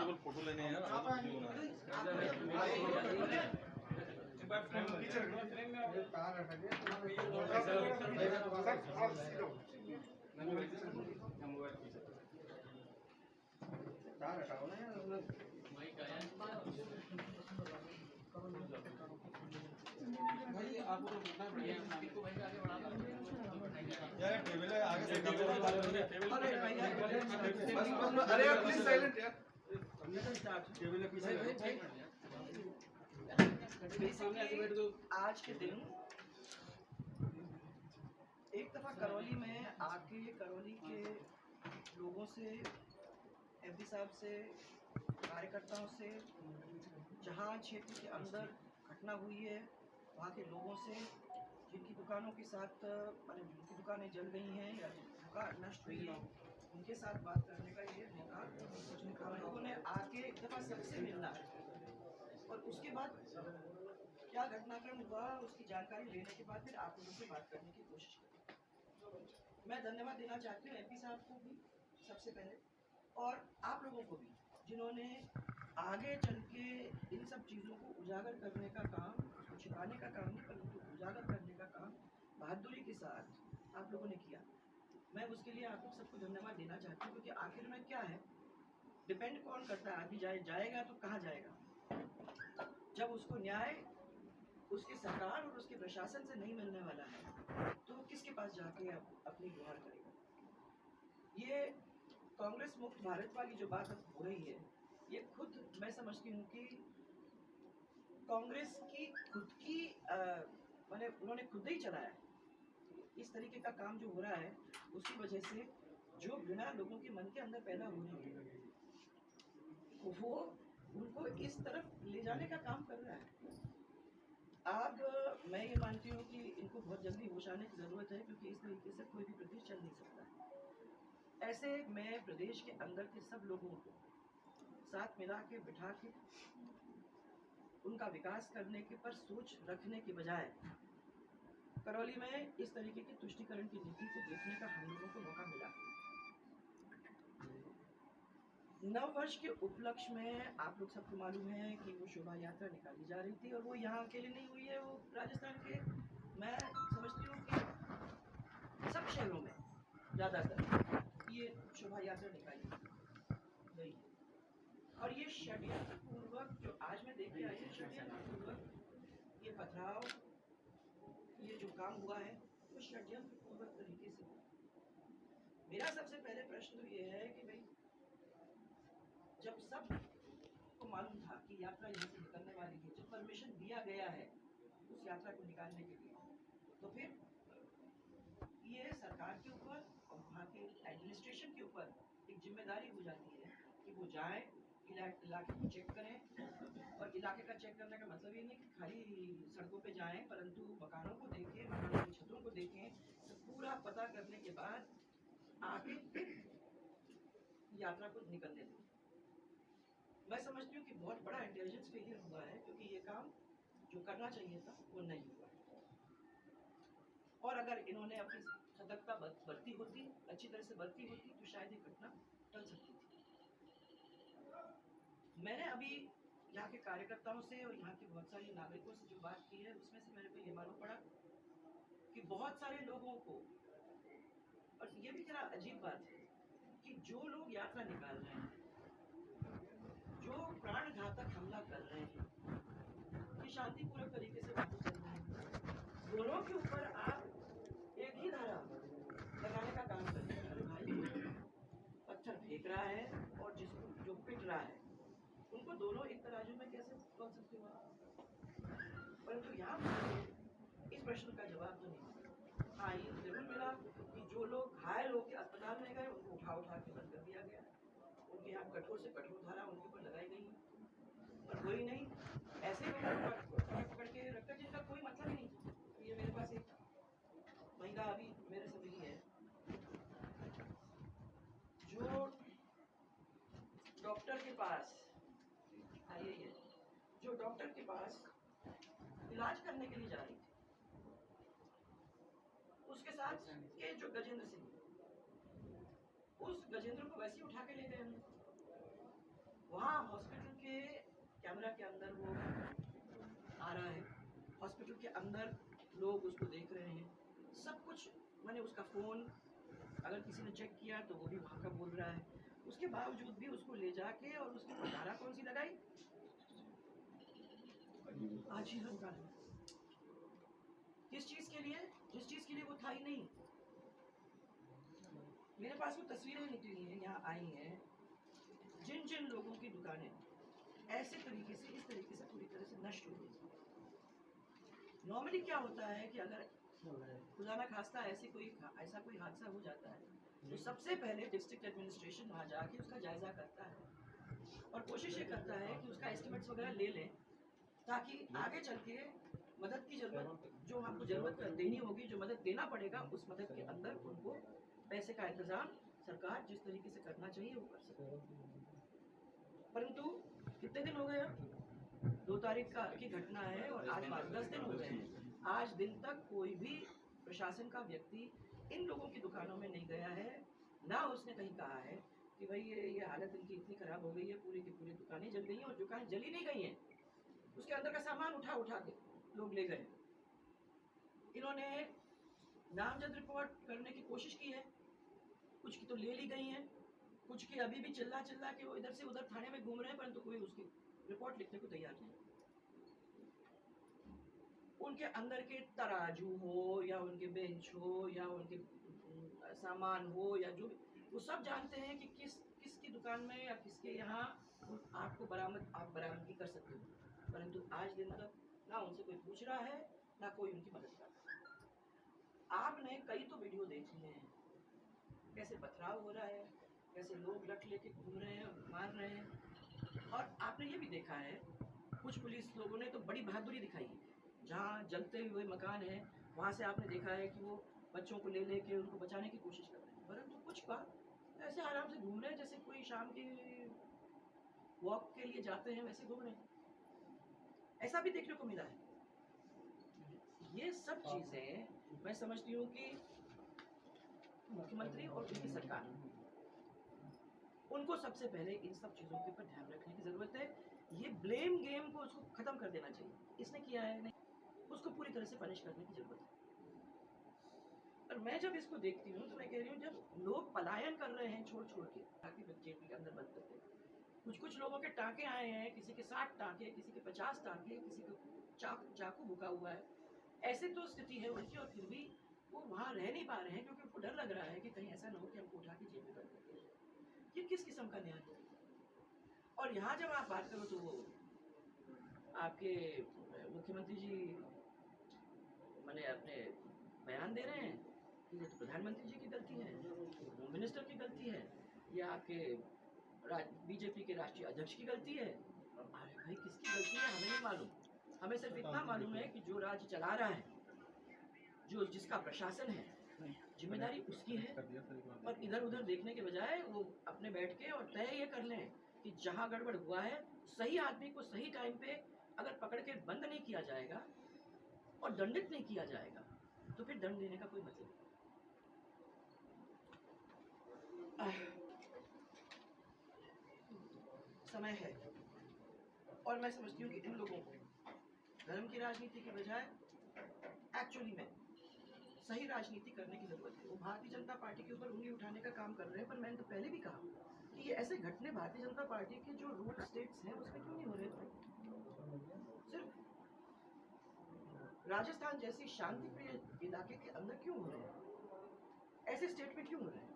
केवल फोटो लेने हैं भाई आप लोग कितना बढ़िया इसको भाई आगे बढ़ा यार टेबल है आगे से टेबल अरे यार प्लीज साइलेंट यार टेबल है पीछे आज के दिन एक दफा करौली में आके करौली के लोगों से, एमपी साहब से, कार्यकर्ताओं से, जहां क्षेत्र के अंदर घटना हुई है वहाँ के लोगों से, जिनकी दुकानों के साथ माने जिनकी दुकानें जल गई हैं या दुकान नष्ट हुई है, उनके साथ बात करने का ये मौका हम लोगों ने आके एक दफ़ा सबसे मिलना है और उसके बाद क्या घटनाक्रम हुआ उसकी जानकारी लेने के बाद फिर आप लोगों से बात करने की कोशिश करें। मैं धन्यवाद देना चाहती हूँ एमपी साहब को भी सबसे पहले और आप लोगों को भी, जिन्होंने आगे चल के इन सब चीज़ों को उजागर करने का काम, उसको छिपाने का काम नहीं परंतु उजागर करने का काम बहादुरी के साथ आप लोगों ने किया। मैं उसके लिए आप लोग सबको धन्यवाद देना चाहती हूँ क्योंकि आखिर में क्या है, डिपेंड कौन करता है, आदमी जाएगा तो कहाँ जाएगा जब उसको न्याय उसकी सरकार और उसके प्रशासन से नहीं मिलने वाला है तो वो किसके पास जाके अपनी गुहार करेगा। ये कांग्रेस मुक्त भारत वाली जो बात अब हो रही है, ये खुद मैं समझती हूँ कि कांग्रेस की खुद की मैंने उन्होंने खुद ही चलाया। इस तरीके का काम जो हो रहा है उसकी वजह से जो घृणा लोगों के मन के अंदर पैदा हो रही है वो उनको इस तरफ ले जाने का काम कर रहा है। अब मैं ये मानती हूँ कि इनको बहुत जल्दी होश आने की ज़रूरत है क्योंकि इस तरीके से कोई भी प्रदेश चल नहीं सकता। ऐसे मैं प्रदेश के अंदर के सब लोगों को साथ मिला के बिठा के उनका विकास करने के पर सोच रखने के बजाय करौली में इस तरीके की तुष्टीकरण की नीति को देखने का हम लोगों को मौका मिला। नव वर्ष के उपलक्ष्य में आप लोग सबको मालूम है कि वो शोभा यात्रा निकाली जा रही थी और वो यहाँ अकेले नहीं हुई है, वो राजस्थान के मैं समझती हूँ कि सब शहरों में ज़्यादातर ये शोभा यात्रा निकाली गई और ये षड्यंत्र पूर्वक जो आज मैं देख के आई हूँ, षड्यंत्र पूर्वक ये पथराव, ये जो काम हुआ है वो षड्यंत्र पूर्वक तरीके से हुआ। मेरा सबसे पहले प्रश्न तो ये है कि भाई जब सब को मालूम था कि यात्रा यहाँ से निकलने वाली है, जब परमिशन दिया गया है उस यात्रा को निकालने के लिए, तो फिर ये सरकार के ऊपर और वहाँ के एडमिनिस्ट्रेशन के ऊपर एक जिम्मेदारी हो जाती है कि वो जाएं, इलाके को चेक करें। और इलाके का चेक करने का मतलब ये नहीं कि खाली सड़कों पे जाएं, परंतु मकानों को देखें, मकानों की छतों को देखें, तो पूरा पता करने के बाद आगे यात्रा को निकलने दें। मैं समझती हूँ कि बहुत बड़ा इंटेलिजेंस फेलियर हुआ है क्योंकि ये काम जो करना चाहिए था वो नहीं हुआ। और अगर इन्होंने अपनी सतर्कता बरती होती, अच्छी तरह से बरती होती, तो शायद ये घटना टल सकती थी। मैंने अभी यहाँ के कार्यकर्ताओं से और यहाँ के बहुत सारे नागरिकों से जो बात की है उसमें से मेरे को ये मालूम पड़ा कि बहुत सारे लोगों को, और ये भी जरा अजीब बात है कि जो लोग यात्रा निकाल रहे हैं, जो प्राण घातक हमला कर रहे हैं, ये शांतिपूर्वक तरीके से बातें चल रही हैं, दोनों के ऊपर आप एक ही धारा लगाने का काम करते हैं। अरे भाई पत्थर फेंक रहा है और जिसको जो पिट रहा है उनको दोनों एक तराजू में कैसे तोल सकते हो? परंतु यहाँ इस प्रश्न का जवाब तो नहीं मिला। हाँ, ये जरूर मिला कि जो लोग घायल होकर अस्पताल में गए उनको उठा के बंद कर दिया गया, उनके यहाँ कठोर से कठोर धारा उनके ऊपर लगाई गई है। और कोई नहीं, ऐसे लोगों को पकड़ के रखा जिनका कोई मतलब ही नहीं। तो ये मेरे पास एक महिला अभी मेरे से मिली है जो डॉक्टर के पास आई है, जो डॉक्टर के पास इलाज करने के लिए जा रही थी। उसके साथ ये जो गजेंद्र सिंह, उस गजेंद्र को वैसे ही उठा के ले गए हमने। वहाँ हॉस्पिटल के कैमरा के अंदर वो आ रहा है, हॉस्पिटल के अंदर लोग उसको देख रहे हैं, सब कुछ। मैंने उसका फ़ोन अगर किसी ने चेक किया तो वो भी वहाँ का बोल रहा है। उसके बावजूद भी उसको ले जाके और उसके ऊपर धारा कौन सी लगाई? आजीवन कारावास। किस चीज़ के लिए? जिस चीज़ के लिए वो था ही नहीं। मेरे पास वो तस्वीरें निकली हैं, यहाँ आई हैं, जिन जिन लोगों की दुकानें ऐसे तरीके से, इस तरीके से पूरी तरह से नष्ट हो गई। नॉर्मली क्या होता है कि अगर खुदा ना खास्ता ऐसा कोई हादसा हो जाता है तो सबसे पहले डिस्ट्रिक्ट एडमिनिस्ट्रेशन वहाँ जाके उसका जायजा करता है और कोशिश ये करता है कि उसका एस्टिमेट्स वगैरह ले लें, ताकि आगे चल के मदद की ज़रूरत, जो हमको ज़रूरत देनी होगी, जो मदद देना पड़ेगा, उस मदद के अंदर उनको पैसे का इंतज़ाम सरकार जिस तरीके से करना चाहिए वो कर सके। परंतु कितने दिन हो गए? 2 तारीख की घटना है और आज 10 दिन हो गए हैं। आज दिन तक कोई भी प्रशासन का व्यक्ति इन लोगों की दुकानों में नहीं गया है, ना उसने कहीं कहा है कि भाई ये हालत इनकी इतनी ख़राब हो गई है, पूरी की पूरी दुकानें जल गई हैं। और दुकानें जली नहीं गई हैं, उसके अंदर का सामान उठा के लोग ले गए। इन्होंने नामजद रिपोर्ट करने की कोशिश की है, कुछ की तो ले ली गई हैं, कुछ की अभी भी चिल्ला के वो इधर से उधर थाने में घूम रहे हैं, परंतु कोई उसकी रिपोर्ट लिखने को तैयार नहीं। उनके अंदर के तराजू हो या उनके बेंच हो या उनके सामान हो या जो भी, वो सब जानते हैं कि किसकी दुकान में या किसके यहाँ आपको आप बरामदगी कर सकते हो। परंतु आज दिन तक ना उनसे कोई पूछ रहा है, ना कोई उनकी मदद कर रहा है। आपने कई तो वीडियो देख लिए हैं, कैसे पथराव हो रहा है, कैसे लोग लठ लेके घूम रहे हैं, मार रहे हैं। और आपने ये भी देखा है, कुछ पुलिस लोगों ने तो बड़ी बहादुरी दिखाई। जहाँ जलते हुए मकान है वहाँ से आपने देखा है कि वो बच्चों को ले लेके उनको बचाने की कोशिश कर रहे हैं, परंतु कुछ का ऐसे आराम से घूम रहे हैं जैसे कोई शाम की वॉक के लिए जाते हैं, वैसे घूम रहे हैं। ऐसा भी देखने को मिला है। ये सब चीज़ें मैं समझती हूँ कि मुख्यमंत्री और उनकी सरकार, उनको सबसे पहले इन सब चीज़ों के ऊपर ध्यान रखने की ज़रूरत है। ये ब्लेम गेम को उसको ख़त्म कर देना चाहिए। इसने किया है नहीं, उसको पूरी तरह से पनिश करने की ज़रूरत है। और मैं जब इसको देखती हूँ तो मैं कह रही हूँ, जब लोग पलायन कर रहे हैं छोड़ के ताकि जेल के अंदर बंद करते हैं, कुछ लोगों के टाँके आए हैं, किसी के 60 टाँके, किसी के 50 टाँके, किसी को चाकू भुका हुआ है, ऐसे तो स्थिति है उनकी, और फिर भी वो वहाँ रह नहीं पा रहे हैं क्योंकि उनको डर लग रहा है कि कहीं ऐसा ना हो कि हमको उठा के जेल में बंद कर दिया। ये किस किस्म का न्याय है? और यहाँ जब आप बात करो तो वो आपके मुख्यमंत्री जी मैंने अपने बयान दे रहे हैं कि ये तो प्रधानमंत्री जी की गलती है, होम मिनिस्टर की गलती है, या आपके बीजेपी के राष्ट्रीय अध्यक्ष की गलती है। अरे भाई, किसकी गलती है हमें नहीं मालूम। हमें सिर्फ इतना मालूम है कि जो राज्य चला रहा है, जिसका प्रशासन है, जिम्मेदारी उसकी है। और इधर उधर देखने के बजाय वो अपने बैठ के और तय ये कर लें कि जहाँ गड़बड़ हुआ है, सही आदमी को सही टाइम पे अगर पकड़ के बंद नहीं किया जाएगा और दंडित नहीं किया जाएगा तो फिर दंड देने का कोई मतलब नहीं। समय है और मैं समझती हूँ कि इन लोगों को धर्म की राजनीति के बजाय एक्चुअली में सही राजनीति करने की जरूरत है। वो भारतीय जनता पार्टी के ऊपर उंगली उठाने का काम कर रहे हैं, पर मैंने तो पहले भी कहा कि ये ऐसे घटने भारतीय जनता पार्टी के जो रूल स्टेट्स हैं उसमें क्यों नहीं हो रहे थे? सिर्फ राजस्थान जैसी शांतिप्रिय इलाके के अंदर क्यों हो रहे हैं? ऐसे स्टेट में क्यों हो रहे हैं?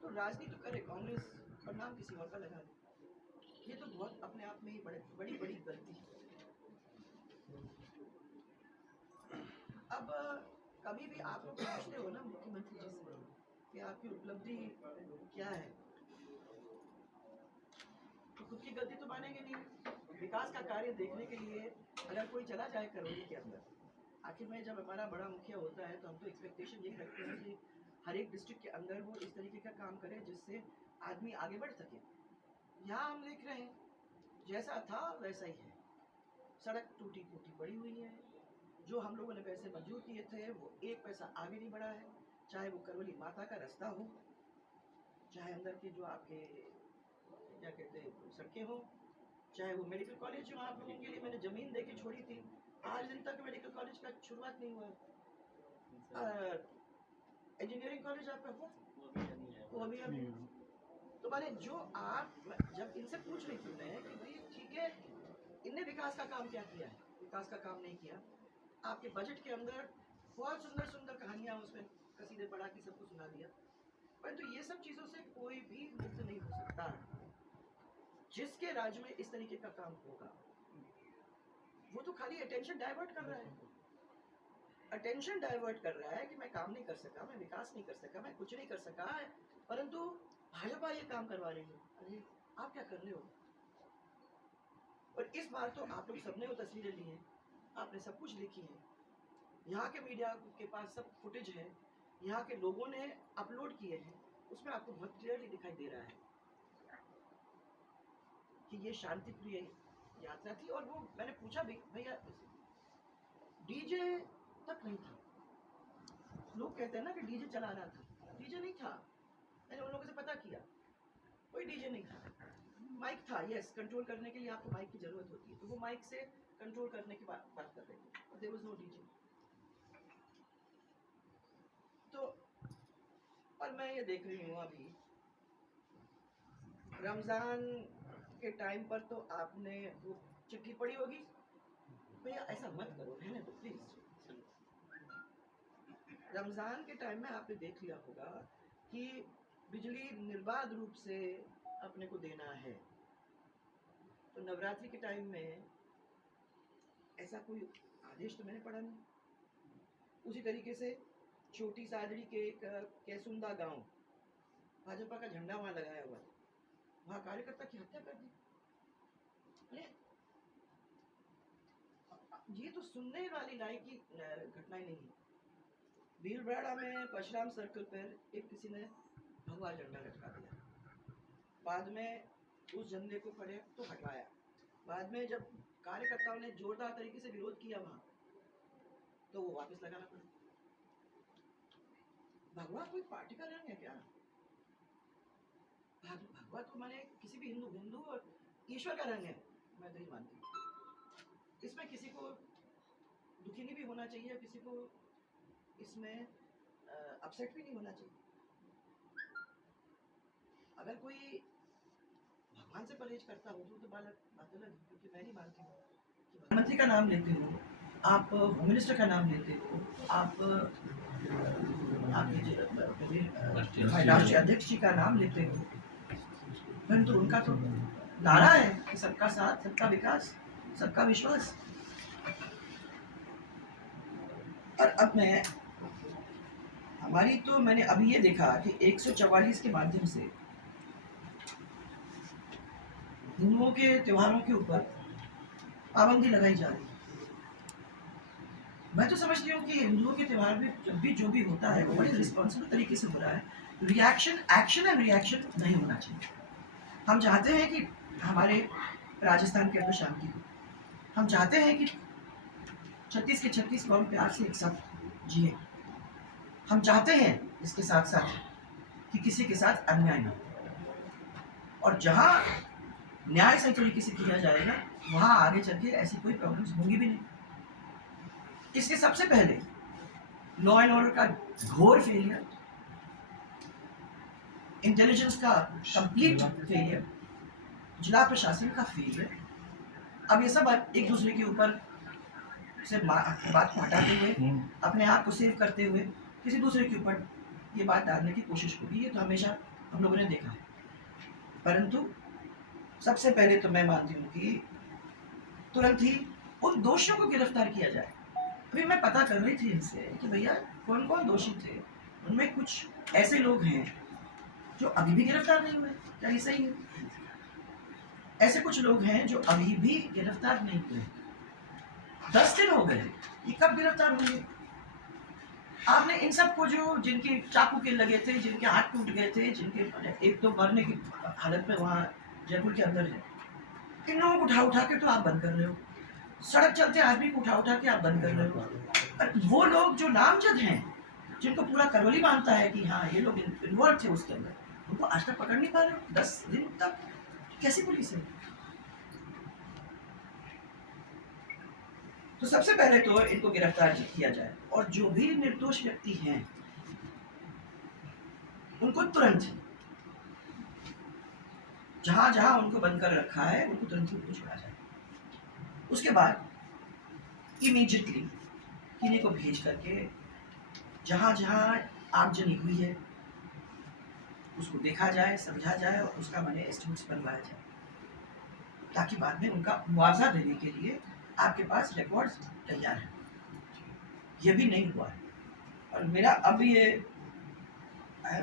तो राजनीति करे कांग्रेस और नाम किसी और का लगा दे। ये तो बहुत अपने आप में ही बड़ी गलती है। अब कभी भी आप लोग पूछते हो ना मुख्यमंत्री जी से कि आपकी उपलब्धि क्या है, तो खुद की गलती तो मानेंगे नहीं। विकास का कार्य देखने के लिए अगर कोई चला जाए करौली के अंदर, आखिर में जब हमारा बड़ा मुखिया होता है तो हम तो एक्सपेक्टेशन यही रखते हैं कि हर एक डिस्ट्रिक्ट के अंदर वो इस तरीके का काम करे जिससे आदमी आगे बढ़ सके। यहाँ हम देख रहे हैं जैसा था वैसा ही है। सड़क टूटी फूटी पड़ी हुई है, जो हम लोगों ने पैसे मंजूर किए थे वो एक पैसा आगे नहीं बढ़ा है। चाहे वो करौली माता का रास्ता हो, चाहे अंदर के जो आपके क्या कहते हैं सड़कें हो, चाहे वो मेडिकल कॉलेज जो आप लोगों के लिए मैंने ज़मीन दे के छोड़ी थी, आज दिन तक मेडिकल कॉलेज का शुरुआत नहीं हुआ। इंजीनियरिंग कॉलेज आपका हुआ, वो अभी तो मैंने जो आप जब इनसे पूछ रही थी मैं कि भाई ठीक है, इनने विकास का काम क्या किया है, विकास का काम नहीं किया। आपके बजट के अंदर बहुत सुंदर सुंदर कहानियां उसमें कसीदे पढ़ा के सबको सुना दिया, परंतु ये सब चीज़ों से कोई भी मुक्त नहीं हो सकता। जिसके राज्य में इस तरीके का काम होगा वो तो खाली अटेंशन डाइवर्ट कर रहा है, अटेंशन डाइवर्ट कर रहा है कि मैं काम नहीं कर सका, मैं विकास नहीं कर सका, मैं कुछ नहीं कर सका, परंतु भाजपा ये काम करवा रही है। अरे आप क्या कर रहे हो? और इस बार तो आप लोग सबने वो तस्वीरें ली हैं, आपने सब कुछ लिखी है, यहाँ के मीडिया के पास सब फुटेज है, यहाँ के लोगों ने अपलोड किए हैं, उसमें आपको बहुत क्लियरली दिखाई दे रहा है कि ये शांतिप्रिय यात्रा थी। और वो मैंने पूछा भी, भैया डीजे तक नहीं था, लोग कहते हैं ना कि डीजे चला रहा था, डीजे नहीं था। मैंने उन लोगों से पता किया, कोई डीजे नहीं था, माइक था। यस, कंट्रोल करने के लिए आपको माइक की जरूरत होती है, तो वो माइक से कंट्रोल करने की बात कर रहे थे, देयर वाज नो डीजे। तो और मैं ये देख रही हूँ अभी रमजान के टाइम पर तो आपने वो चिट्ठी पढ़ी होगी, भैया ऐसा मत करो, रहने दो प्लीज। रमजान के टाइम में आपने देख लिया होगा कि बिजली निर्बाध रूप से अपने को देना है, तो नवरात्रि के टाइम में ऐसा कोई आदेश तो मैंने पढ़ा नहीं। उसी तरीके से छोटी सादड़ी के कैसुंदा गांव, भाजपा का झंडा वहां लगाया हुआ, वहां कार्यकर्ता की हत्या कर दी। अरे ये तो सुनने वाली लायक की घटनाएं नहीं है। भीलवाड़ा में परशुराम सर्कल पर एक किसी ने भगवा झंडा लटका दिया, बाद में उस झंडे को खड़े तो हटवाया, बाद में जब कार्यकर्ताओं ने जोरदार तरीके से विरोध किया वहां, तो वो वापस लगाना पड़ा। भगवा कोई पार्टी का रंग है क्या? भगवा तो माने किसी भी हिंदू और ईश्वर का रंग है, मैं नहीं मानती। इसमें किसी को दुखी नहीं भी होना चाहिए, किसी को इसमें अपसेट भी नहीं होना चाहिए। अगर कोई भगवान से परहेज करता हो तो बात अलग है, क्योंकि मैं नहीं मानती हूँ कि प्रधानमंत्री का नाम लेते हो आप, होम मिनिस्टर का नाम लेते हो आप, राष्ट्रीय अध्यक्ष जी का नाम लेते हो, परंतु तो उनका तो नारा है कि सबका साथ, सबका विकास, सबका विश्वास। और अब मैं हमारी तो मैंने अभी ये देखा कि 144 के माध्यम से हिंदुओं के त्योहारों के ऊपर पाबंदी लगाई जा रही है। मैं तो समझती हूँ कि हिंदुओं के त्योहार में जब भी जो भी होता है वो बड़े रिस्पॉन्सिबल तरीके से हो रहा है। रिएक्शन, एक्शन एंड रिएक्शन नहीं होना चाहिए। हम चाहते हैं कि हमारे राजस्थान के अंदर शांति हो, हम चाहते हैं कि 36 के 36 कौम प्यार से एक साथ जिए, हम चाहते हैं इसके साथ साथ कि किसी के साथ अन्याय न हो, और जहाँ न्याय सही तरीके से किया जाएगा वहाँ आगे चल के ऐसी कोई प्रॉब्लम्स होंगी भी नहीं। इसके सबसे पहले लॉ एंड ऑर्डर का घोर फेलियर, इंटेलिजेंस का कंप्लीट फेलियर, जिला प्रशासन का फेलियर। अब ये सब एक दूसरे के ऊपर से बात को हटाते हुए, अपने आप को सेव करते हुए किसी दूसरे के ऊपर ये बात डालने की कोशिश होगी, ये तो हमेशा हम लोगों ने देखा है। परंतु सबसे पहले तो मैं मानती हूँ कि तुरंत ही उन दोषियों को गिरफ्तार किया जाए। अभी मैं पता कर रही थी इनसे कि भैया कौन कौन दोषी थे, उनमें कुछ ऐसे लोग हैं जो अभी भी गिरफ्तार नहीं हुए, क्या ये सही है? ऐसे कुछ लोग हैं जो अभी भी गिरफ्तार नहीं हुए, 10 दिन हो गए, ये कब गिरफ्तार होंगे? आपने इन सबको जो जिनके चाकू के लगे थे, जिनके हाथ टूट गए थे, जिनके एक तो मरने की हालत में वहाँ जयपुर के अंदर है, इन लोगों को उठा के तो आप बंद कर रहे हो। सड़क चलते आदमी को उठा के आप बंद कर रहे हो। वो लोग जो नामजद हैं जिनको पूरा करौली मानता है कि हाँ ये लोग इन्वॉल्व थे उसके अंदर, उनको आज तक पकड़ नहीं पा रहे 10 दिन तक। कैसी पुलिस है? तो सबसे पहले तो इनको गिरफ्तार किया जाए, और जो भी निर्दोष व्यक्ति हैं उनको तुरंत जहां जहां उनको बंद कर रखा है उनको तुरंत उनको छोड़ा जाए। उसके बाद इमीडिएटली किन्हीं को भेज करके जहां जहां आगजनी हुई है उसको देखा जाए, समझा जाए और उसका मैंने एस्टिमेट्स बनवाया जाए, ताकि बाद में उनका मुआवजा देने के लिए आपके पास रिकॉर्ड्स तैयार है। ये भी नहीं हुआ है। और मेरा अब ये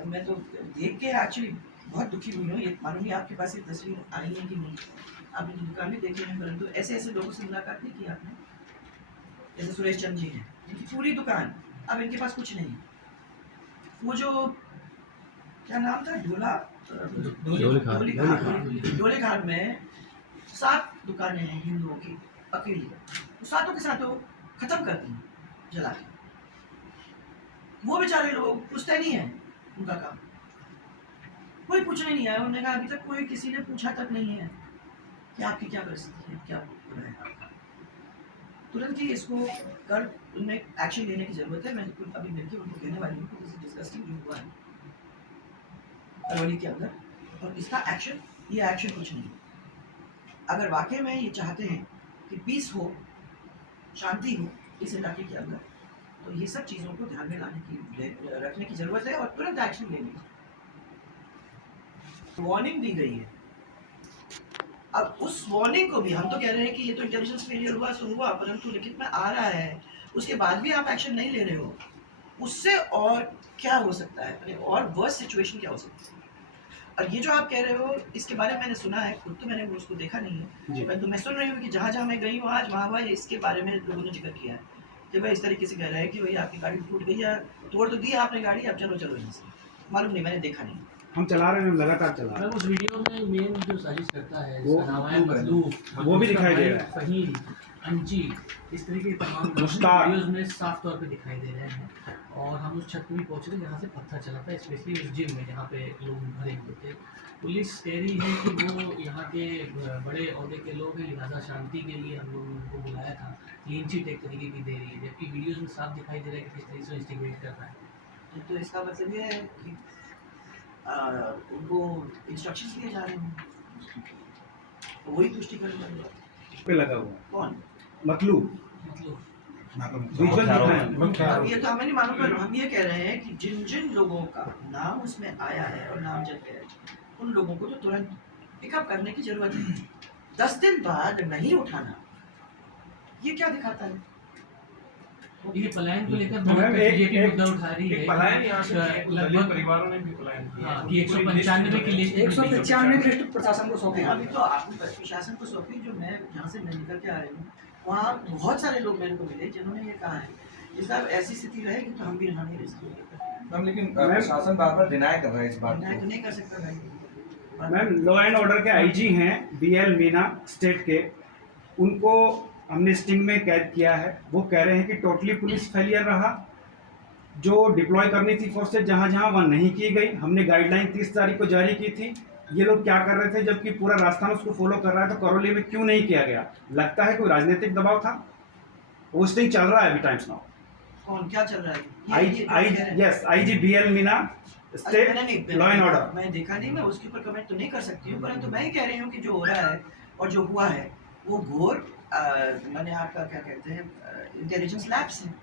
मैं तो देख के एक्चुअली बहुत दुखी हुई हूँ। ये मालूम नहीं आपके पास ये तस्वीर आई है कि नहीं, आपने दुकान भी देखी है, परंतु ऐसे ऐसे लोगों से मुलाकात नहीं की आपने। जैसे सुरेश चंद जी हैं, इनकी पूरी दुकान, अब इनके पास कुछ नहीं। वो जो क्या नाम था, डोले खान में 7 दुकानें हैं हिंदुओं की अकेली, तो सातों के सातों खत्म कर दी जला के। वो बेचारे लोग पूछते नहीं है, उनका काम कोई पूछने नहीं आया। उन्होंने कहा अभी तक कोई किसी ने पूछा तक नहीं है कि आपकी क्या परिस्थिति है, क्या हो रहा है आपका। तुरंत ही इसको कर उनमें एक्शन लेने की जरूरत है। मैं अभी मिलकर उनको कहने वाली हूँ कि डिस्कस्टिंग जो हुआ है करौली के अंदर, और इसका एक्शन, ये एक्शन कुछ नहीं। अगर वाकई में ये चाहते हैं कि पीस हो, शांति हो इस इलाके के अंदर, तो ये सब चीज़ों को ध्यान में रखने की जरूरत है और तुरंत एक्शन लेने की। वार्निंग दी गई है। अब उस वार्निंग को भी हम तो कह रहे हैं कि ये तो इंटेलिजेंस फेलियर हुआ सो हुआ, परंतु लिखित में आ रहा है, उसके बाद भी आप एक्शन नहीं ले रहे हो, उससे और क्या हो सकता है, और वर्स्ट सिचुएशन क्या हो सकती है। और ये जो आप कह रहे हो इसके बारे में मैंने सुना है, खुद तो मैंने उसको देखा नहीं है, परंतु मैं सुन रही हूँ कि जहाँ जहाँ मैं गई हूँ आज वहाँ इसके बारे में लोगों ने जिक्र किया है कि भाई इस तरीके से कह रहे हैं कि भाई आपकी गाड़ी टूट गई है, तोड़ तो दी आपने गाड़ी, अब चलो चलो यहाँ से। मालूम नहीं, मैंने देखा नहीं। हम चला रहे हैं, लगातार चला रहे हैं। उस वीडियो में मेन जो साजिश करता है वो जिसका नाम है मतलूब, वो भी दिखाई दे रहा है। फहीम, अंजी, इस तरीके के तमाम मुश्ताक वीडियोस में साफ तौर पे दिखाई दे रहे हैं। और हम उस छत पे भी पहुंचे थे जहाँ से पत्थर चला था, स्पेशली उस जिम में जहाँ पे लोग भरे हुए थे। पुलिस कह रही है कि वो यहाँ के बड़े ओहदे के लोग हैं, लिहाजा शांति के लिए हम लोगों को बुलाया था। क्लीन चिट एक तरीके की दे रही है, जबकि वीडियोज़ में साफ दिखाई दे रहा है कि किस तरीके से इंस्टिगेट कर रहा है। तो इसका मतलब ये है कि उनको इंस्ट्रक्शंस दिए जा रहे हैं, तो वही तुष्टिकरण पे लगा हुआ है। कौन? मतलूब विजुअल अब ये तो हमें नहीं मालूम, पर हम ये कह रहे हैं कि जिन जिन लोगों का नाम उसमें आया है और नामजद है, उन लोगों को तो तुरंत पिकअप करने की जरूरत है। 10 दिन बाद नहीं उठाना, ये क्या दिखाता है? ये पलायन को लेकर एक मुद्दा उठा रही है। पलायन यहाँ से लगभग परिवारों ने भी पलायन किया। हाँ, कि 195 की लिस्ट 195 लिस्ट प्रशासन को सौंपी। अभी तो आपको प्रशासन को सौंपी, जो मैं जहाँ से मैं निकल के आ रही हूँ वहाँ बहुत सारे लोग मेरे को मिले जिन्होंने ये कहा है कि साहब ऐसी स्थिति रहेगी तो हम भी यहाँ नहीं रह सकते। मैम लेकिन प्रशासन बार बार डिनाई कर रहा है इस बात मैं को। तो नहीं कर सकता भाई। मैम लॉ एंड ऑर्डर के आईजी हैं BL मीना स्टेट के, उनको हमने स्टिंग में कैद किया है। वो कह रहे हैं कि टोटली पुलिस फेलियर रहा, जो डिप्लॉय करनी थी फोर्सेज जहाँ जहाँ वहाँ नहीं की गई। हमने गाइडलाइन 30 तारीख को जारी की थी, ये लोग क्या कर रहे थे जबकि पूरा राजस्थान उसको फॉलो कर रहा है, तो करौली में क्यों नहीं किया गया? लगता है कोई राजनीतिक दबाव था। वो स्टिंग चल रहा है अभी टाइम्स नाउ। कौन क्या चल रहा है? Yes IG BL Meena state law and order. मैं देखा नहीं, मैं उसके ऊपर कमेंट तो नहीं कर सकती हूँ, परंतु मैं ही कह रही हूँ कि जो हो रहा है और जो हुआ है वो घोर मैंने आपका क्या कहते हैं इंटेलिजेंस लैब्स है।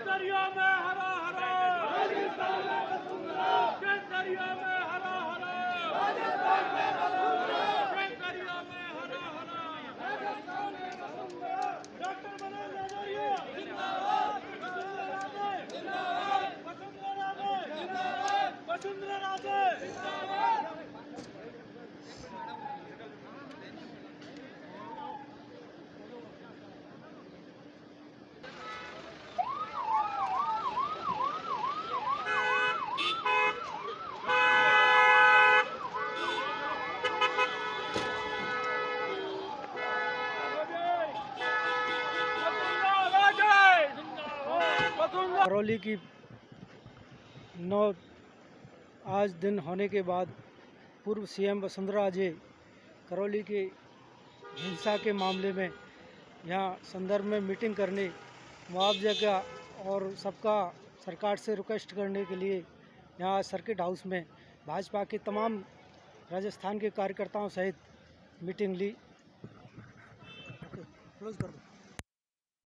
दरिया में हरा हरा करौली की 9 आज दिन होने के बाद पूर्व सीएम वसुंधरा राजे करौली की हिंसा के मामले में यहाँ संदर्भ में मीटिंग करने, मुआवजा का और सबका सरकार से रिक्वेस्ट करने के लिए यहाँ सर्किट हाउस में भाजपा के तमाम राजस्थान के कार्यकर्ताओं सहित मीटिंग ली। क्लोज कर दो।